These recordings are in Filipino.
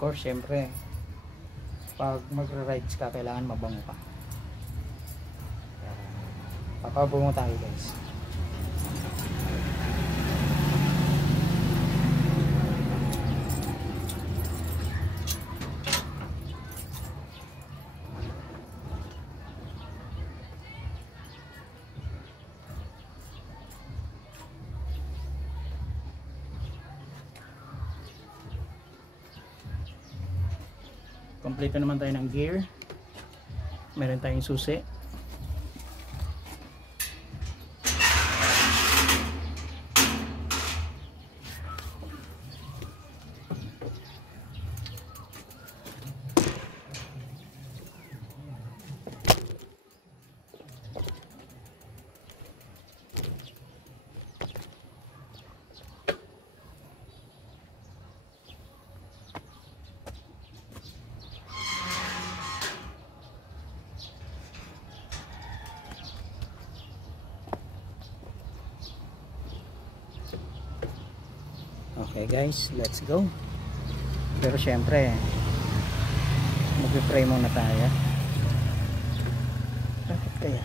course syempre pag magra-rides ka kailangan mabango ka. Papabango tayo guys. Kompleto naman tayo ng gear. Meron tayong susi. Okay guys, let's go. Pero syempre mag-pray muna tayo. Bakit kaya?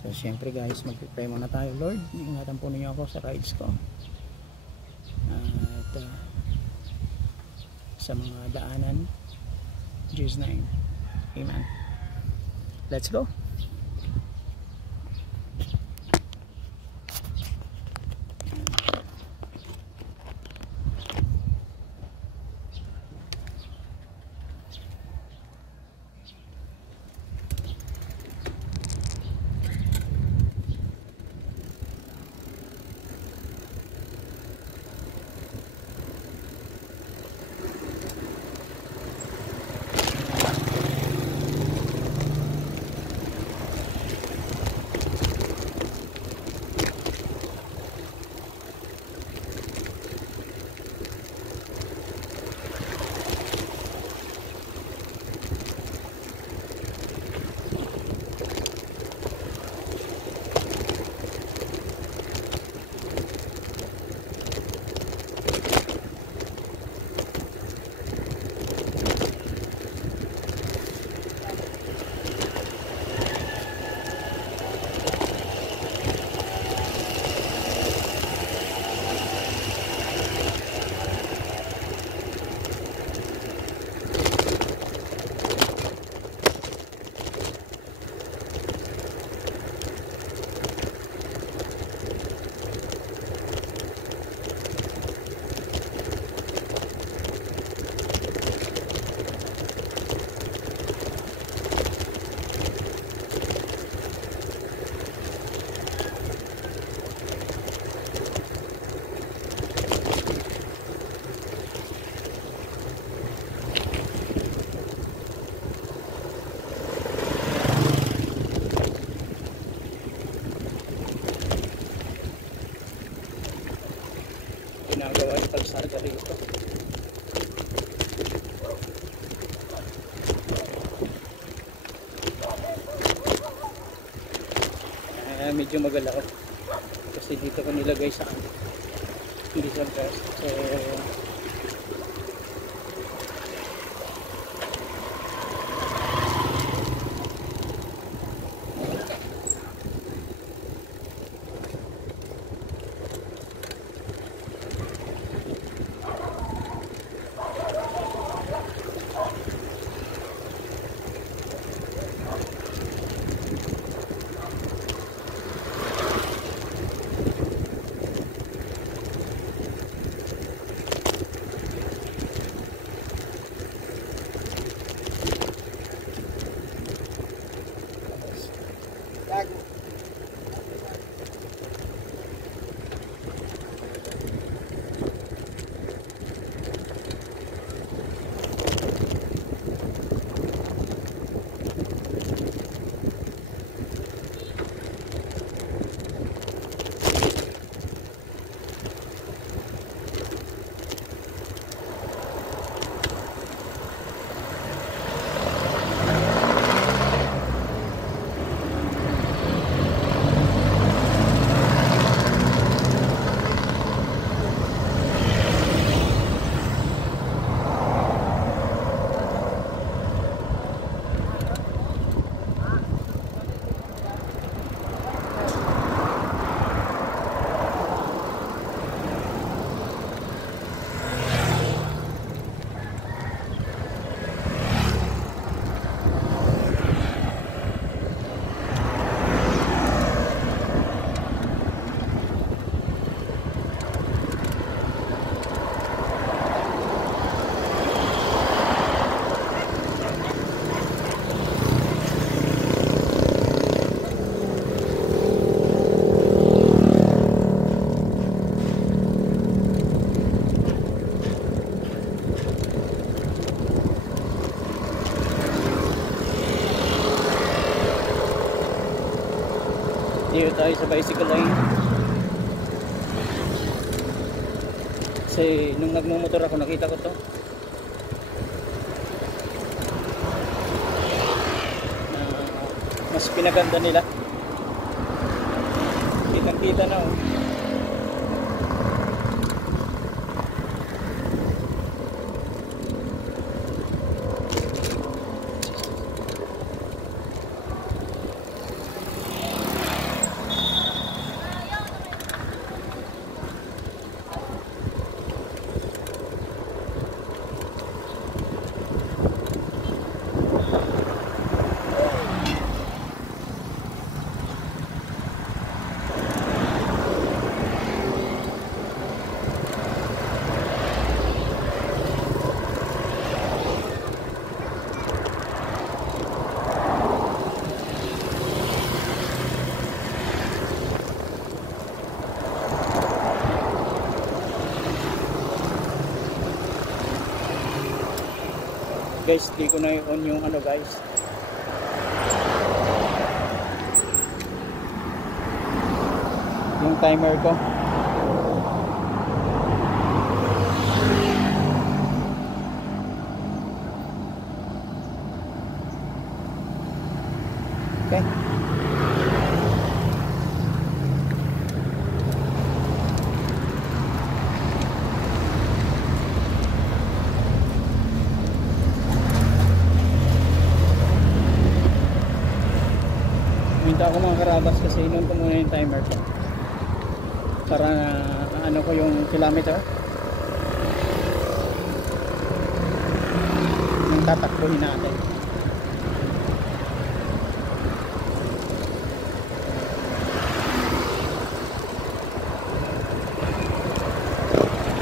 So syempre guys, mag-pray muna tayo. Lord, ingatan po niyo ako sa rides ko at sa mga daanan. In Jesus' name, amen. Let's go. Ginagawa yung kalsada rito. Medyo magalak kasi dito ko nilagay sa hindi sa gas. So Dito tayo sa bicycle lane. Kasi nung nagmumotor ako nakita ko to. Na mas pinaganda nila. Kitang-kita na oh. Guys, di ko na on yung ano guys, yung timer ko. Okay. Minta ako mga karabas kasi inon ko muna yung timer ko para ano ko yung kilometer yung tatakbuhin natin.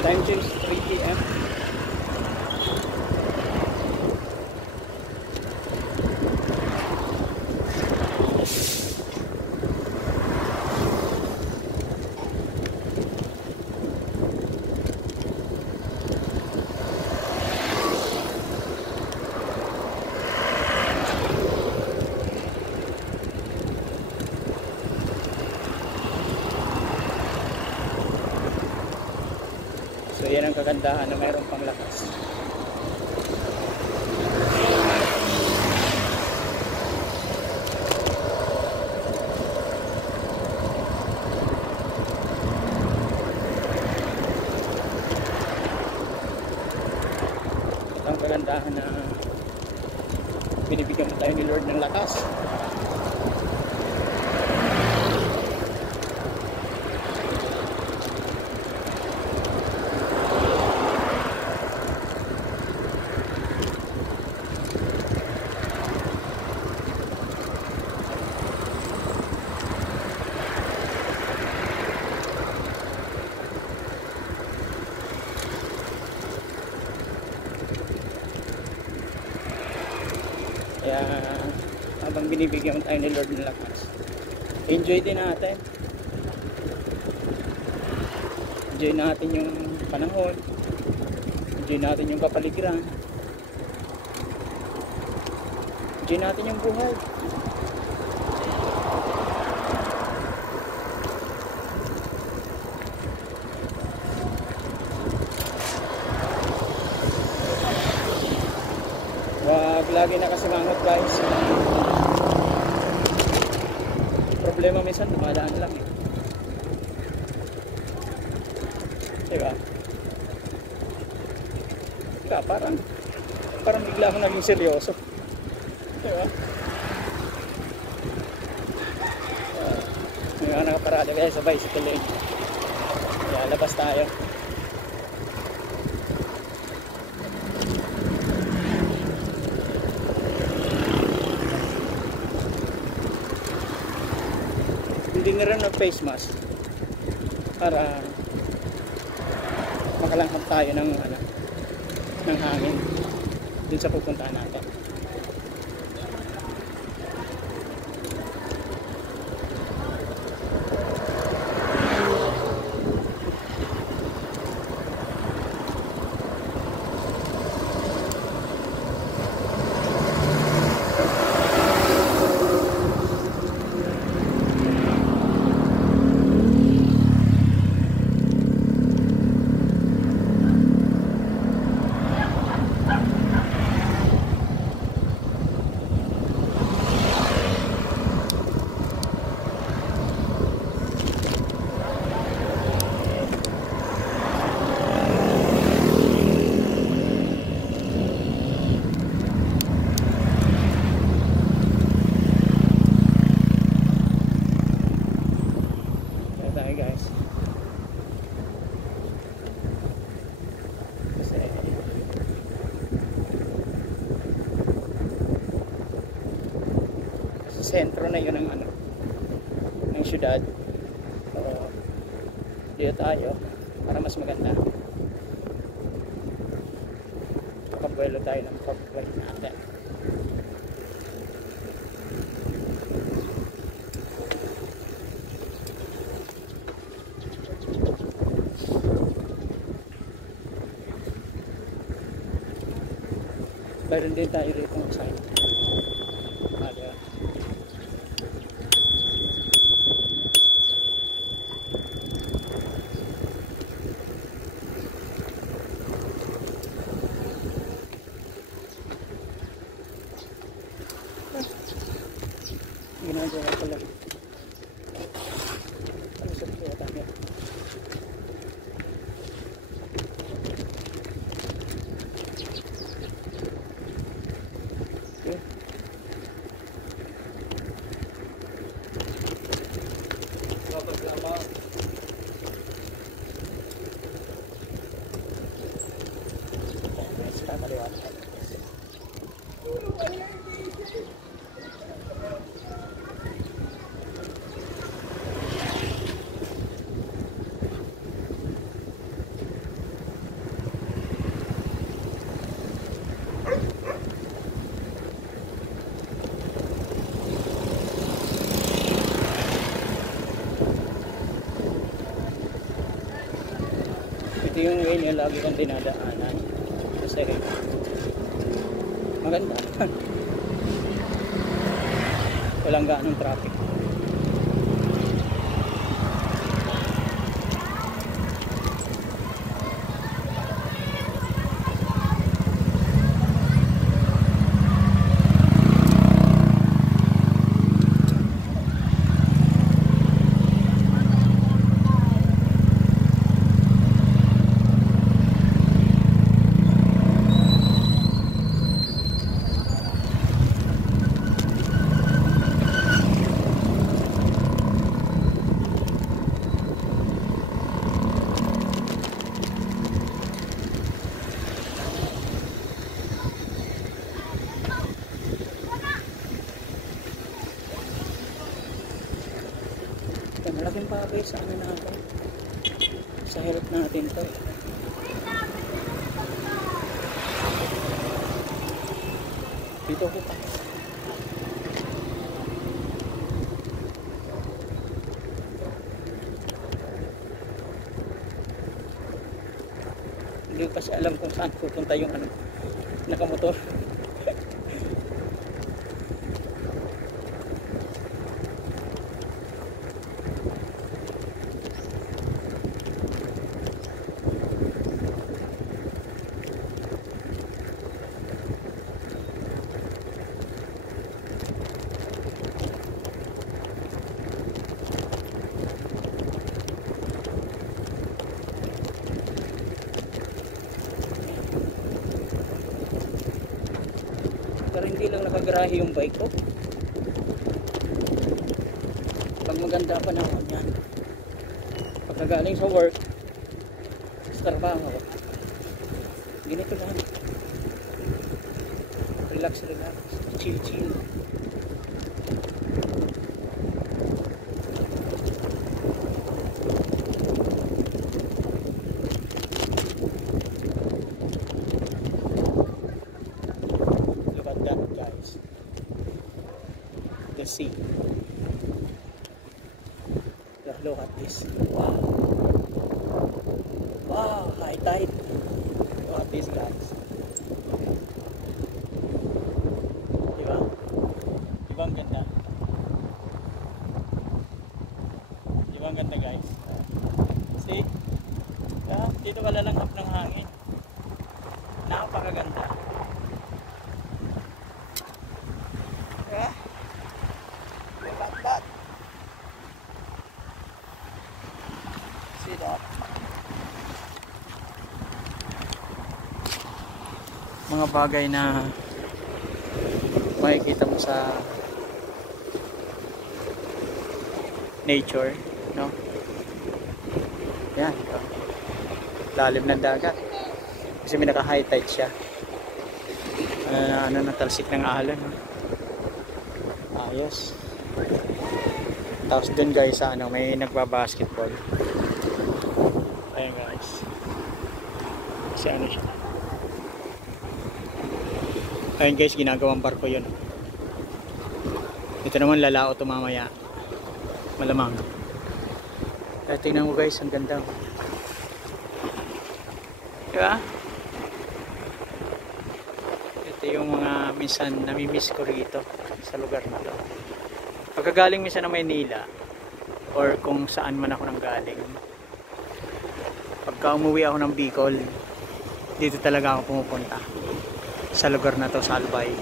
Time change 3 PM. So yan ang kagandahan na mayroong panglakas. Ito ang kagandahan na binibigyan mo tayo ni Lord ng lakas. Kaya habang binibigyan tayo ni Lord ng lakas, enjoy din natin. Enjoy natin yung panahon. Enjoy natin yung kapaligiran. Enjoy natin yung buhay. Wag lagi nakasimangot guys. Problema minsan dumadaan lang eh. Diba? Diba? Parang bigla akong naging seryoso. Diba? May mga nakaparada kaya sa bicycle lane. Kaya labas tayo. Hindi na rin ng face mask para makalanghap tayo ng hangin dun sa pupuntahan natin. sentro na yun ng ano, ng syudad. So, dito tayo para mas maganda. Pagbuelo tayo ng pagbuelo natin. Meron din tayo rito ng sign. Ada. Ginagawa ko lang. Ano sa kaya tayo? Ito yung way niya lagi kong dinadaanan kasi maganda. Walang gaanong traffic. Malaking bagay sa ano natin, sa health natin to eh. Dito ko pa hindi ko kasi alam kung saan pupunta yung ano, nakamotor. Pero hindi lang nakagarahe yung bike ko. Pag maganda pa na ako yan, pagkagaling sa work, sa trabaho, ganito lang, relax, chill. Guys, the sea. Look at this. Wow, high tide. Look at this, guys. Diba? Diba ang ganda? Diba ang ganda, guys? See? Dito ka lalanghap ng hangin. Napakaganda. See that? Mga bagay na makikita mo sa nature, no? Yan, ito. Lalim ng dagat. Kasi may naka-high tide siya. Natalsik ng alon, no? Ayos. Tapos dun guys sa ano, may nagba-basketball. Ayan guys. Kasi ano siya. Ayan guys, ginagawang barko yun. Ito naman lalao to mamaya. Malamang. Kaya tingnan mo guys, ang ganda. Diba? Ito yung mga minsan namimiss ko rito sa lugar na to. Pagkagaling minsan ng Maynila or kung saan man ako nang galing, pagka umuwi ako ng Bicol, dito talaga ako pumupunta sa lugar na to, sa Albay,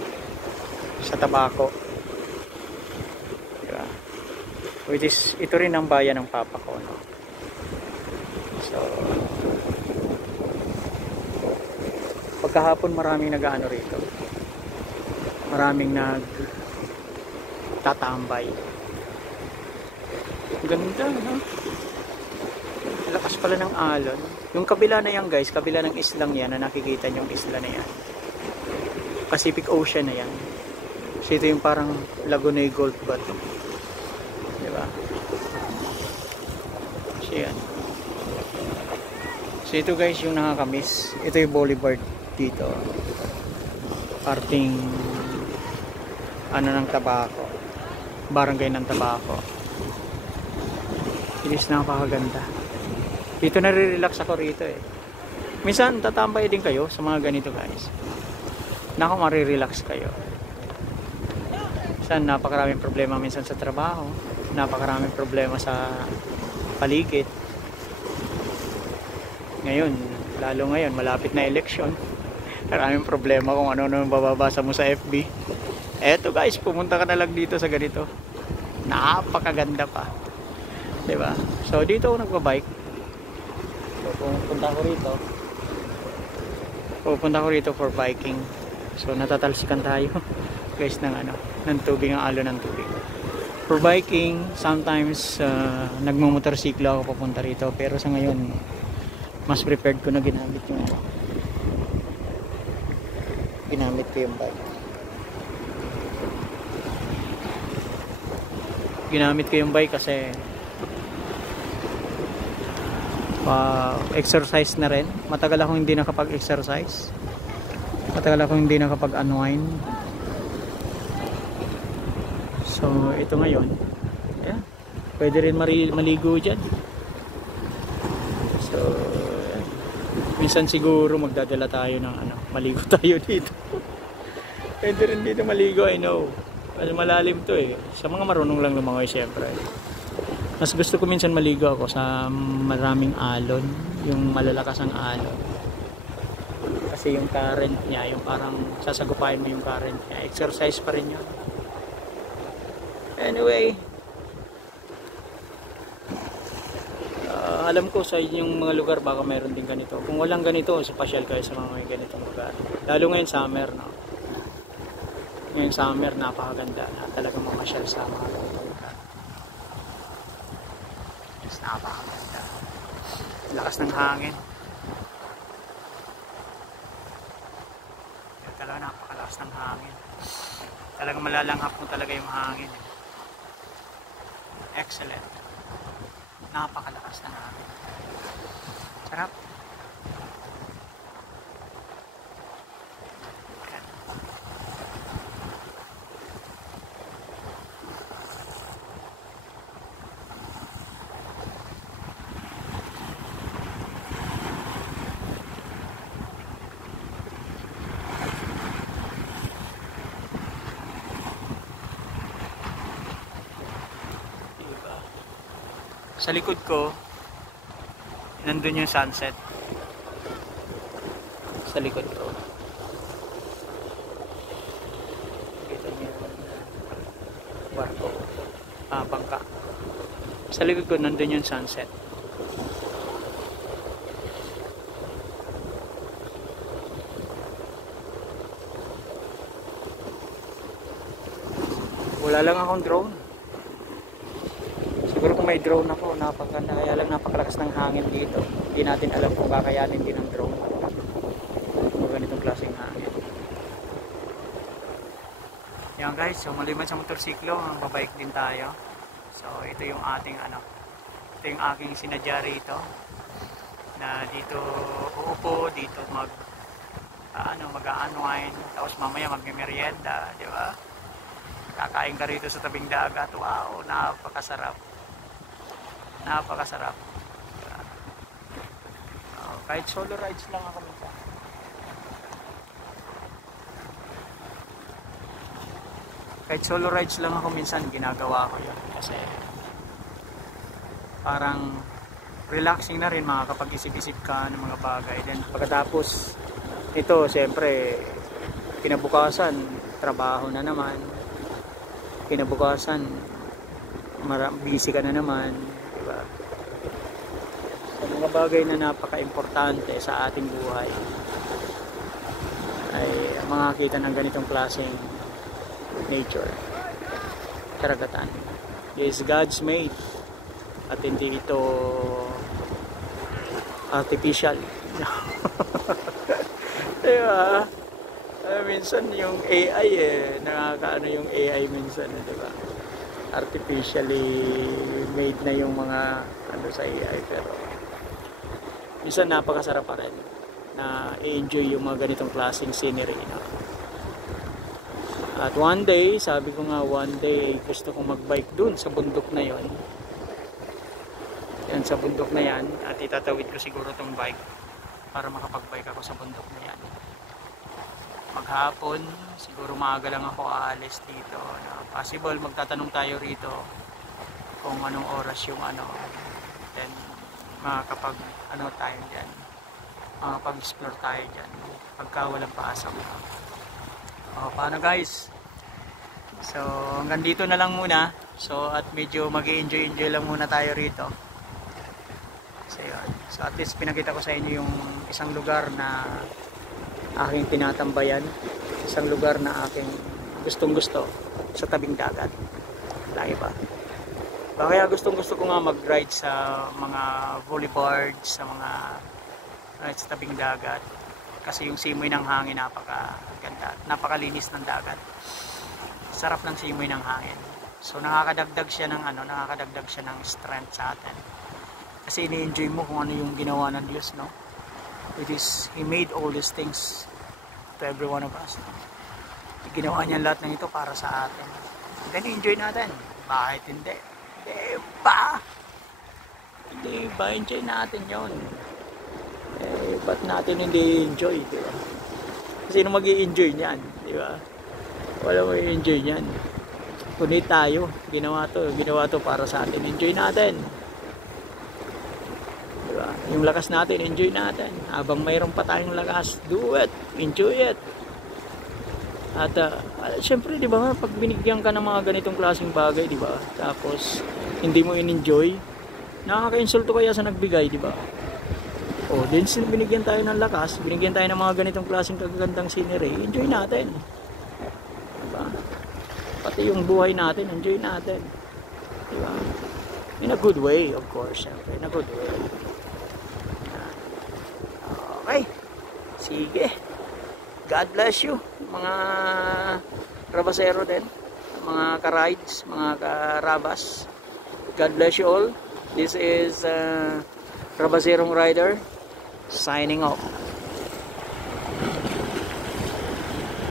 sa Tabaco, diba? Which is ito rin ang bayan ng papa ko, no? So pagkahapon maraming nag-aano rito, maraming tatambay. Ganda, no? Lakas pala ng alon. Yung kabila na yan guys, kabila ng islang yan na nakikita nyo, yung isla na yan, Pacific Ocean na yan. So ito yung parang Lagonoy Golf ba ito, diba? So yan. So ito guys yung nakakamiss. Ito yung boulevard dito, parting ano ng Tabaco, barangay ng Tabaco. It is napakaganda. Dito nare-relax ako rito eh. Minsan tatambay din kayo sa mga ganito guys. Nako, marirelax kayo. Minsan napakaraming problema minsan sa trabaho, napakaraming problema sa paligid. Ngayon, lalo ngayon, malapit na eleksyon. Maraming problema kung ano nang bababasa mo sa FB. Eto guys, pumunta ka na lang dito sa ganito. Napakaganda pa. Diba? So dito ako nagbabike. So pupunta ko rito for biking. So natatalsikan tayo guys ng ano, ng tubig, ang alon ng tubig. For biking, sometimes nagmumotorsiklo ako papunta rito, pero sa ngayon mas prepared ko na ginamit yung bike. Ginamit ko yung bike kasi exercise na rin. Matagal akong hindi nakapag-exercise. Matagal akong hindi nakapag-unwind. So ito ngayon, yeah, pwede rin maligo dyan. So minsan siguro magdadala tayo ng ano, maligo tayo dito. Pwede rin dito maligo, I know. Kasi malalim to eh. Sa mga marunong lang lumangoy syempre. Mas gusto ko minsan maligo ako sa maraming alon, yung malalakas ang alon. Kasi yung current niya, yung parang sasagupain mo yung current niya. Exercise pa rin yun. Anyway, alam ko sa inyong mga lugar baka mayroon din ganito. Kung walang ganito, pasyal kayo sa mga may ganitong lugar. Lalo ngayon summer, no? Ngayon summer, napakaganda na talagang mamasyal sa mga ganitong lugar. Yes, napakaganda. Lakas ng hangin. Talaga napakalakas ng hangin. Talagang malalanghap mo talaga yung hangin. Excellent. Napakalakas ng hangin. Sarap. Sa likod ko, nandun yung sunset. Sa likod ko. Kita niyo yung barko. Bangka. Sa likod ko, nandun yung sunset. Wala lang akong drone. Siguro kung may drone ako, napakaganda. Kaya lang napakalakas ng hangin dito. Hindi natin alam kung kakayanin din ng drone. Kung ganitong klaseng hangin. Yan guys, so maliban sa motorsiklo, babike din tayo. So ito yung ating ito yung aking sinadya rito. Na dito uupo, dito mag-unwind, tapos mamaya magme-merienda, di ba? Kakain ka rito sa tabing dagat. Wow, napakasarap. Napakasarap. Kahit solo rides lang ako minsan. Kahit solo rides lang ako minsan, ginagawa ko yun. Kasi parang relaxing na rin, makakapag-isip-isip ka ng mga bagay. Then pagkatapos ito, siyempre kinabukasan, trabaho na naman. Kinabukasan, busy ka na naman, diba? So, mga bagay na napaka-importante sa ating buhay ay makakita ng ganitong klaseng nature, karagatan. Is God's made at hindi ito artificial. Diba? Minsan yung AI nakakaano yung AI minsan, diba? Artificially made na yung mga sa AI, pero minsan napakasarap pa rin na i-enjoy yung mga ganitong klaseng scenery, At one day, sabi ko nga, one day gusto kong magbike dun sa bundok na yon. Yan, sa bundok na yan, at itatawid ko siguro tong bike para makapagbike ako sa bundok na yan. Maghapon, siguro maaga lang ako aalis dito. Possible magtatanong tayo rito kung anong oras yung then makakapag tayo dyan, makakapag-explore tayo dyan pagka walang paasok. Paano guys? So hanggang dito na lang muna. So at medyo mag-enjoy lang muna tayo rito. So yun. So at least pinakita ko sa inyo yung isang lugar na aking tinatambayan, isang lugar na aking gustong gusto sa tabing dagat. Lagi ba? Kaya gustong gusto ko nga mag-ride sa mga boulevard, sa mga ride sa tabing dagat. Kasi yung simoy ng hangin napakaganda, napakalinis ng dagat. Sarap ng simoy ng hangin. So nakakadagdag siya ng strength sa atin. Kasi ini-enjoy mo kung ano yung ginawa ng Diyos, no? It is, He made all these things to every one of us. Ginawa niya lahat ng ito para sa atin. Then enjoy natin. Bakit hindi? Diba? Diba? Enjoy natin yon. Ba't natin hindi enjoy, diba? Sino mag-i-enjoy niyan, diba? Wala mo i-enjoy niyan. Kundi tayo, ginawa to para sa atin. Enjoy natin. Diba? Yung lakas natin, enjoy natin. Habang mayroon pa tayong lakas, do it, enjoy it. At syempre, diba, pag binigyan ka ng mga ganitong klaseng bagay, diba? Tapos hindi mo in-enjoy, nakaka-insulto kaya sa nagbigay, diba? Din binigyan tayo ng lakas, binigyan tayo ng mga ganitong klaseng kagagandang scenery, enjoy natin. Diba? Pati yung buhay natin, enjoy natin. Diba? In a good way, of course. In a good way. Okay. Sige. God bless you, mga rabasero din, mga ka-rides, mga ka-rabas. God bless you all. This is Rabaserong Rider signing off.